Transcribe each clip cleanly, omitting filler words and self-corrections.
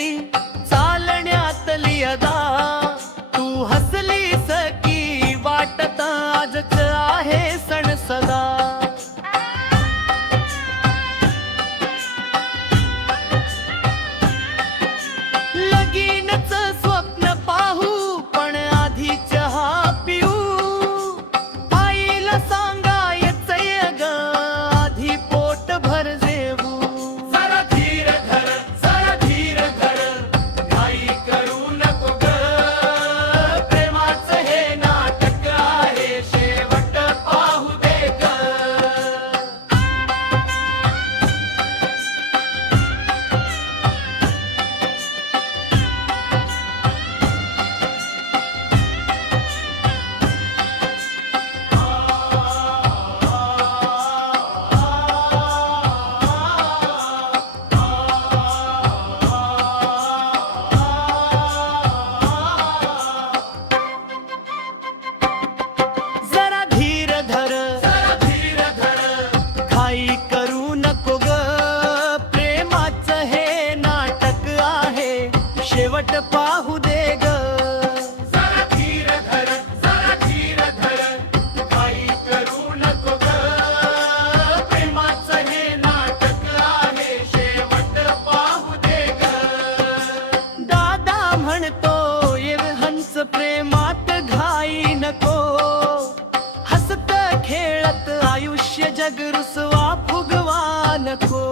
घेतली चालण्यातली अदा, तू हसलीस की वाटत आजच आहे सण सदा. लगीनच स्वप्न पाहू पण आधी चहा पिऊ, आईला सांगायचंय ग आधी पोट भर जेवू. जरा धीर धर, जरा धीर धर, घाई करू नको ग. प्रेमाचं हे नाटक आहे, शेवट पाहू दे ग. जरा धीर धर, जरा धीर धर, घाई करू नको ग. प्रेमाचं हे नाटक आहे, शेवट पाहू दे ग. जरा धीर धर, जरा धीर धर, घाई करू नको ग. प्रेमाचं हे नाटक आहे, शेवट पाहू दे ग. दादा म्हणतो येव हंस प्रेमात घाई नको, हसत खेळत आयुष्य जग रुसवा फुगवा नको.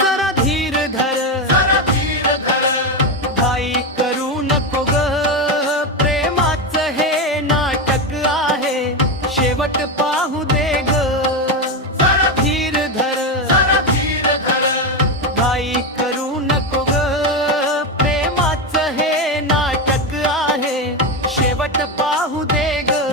जरा धीर धर, जरा धीर धर, घाई करू नको ग. प्रेमाचं हे नाटक आहे, शेवट पाहू दे ग. जरा धीर धर, जरा धीर धर, घाई करू नको ग. प्रेमाचं हे नाटक आहे, शेवट पाहू दे ग.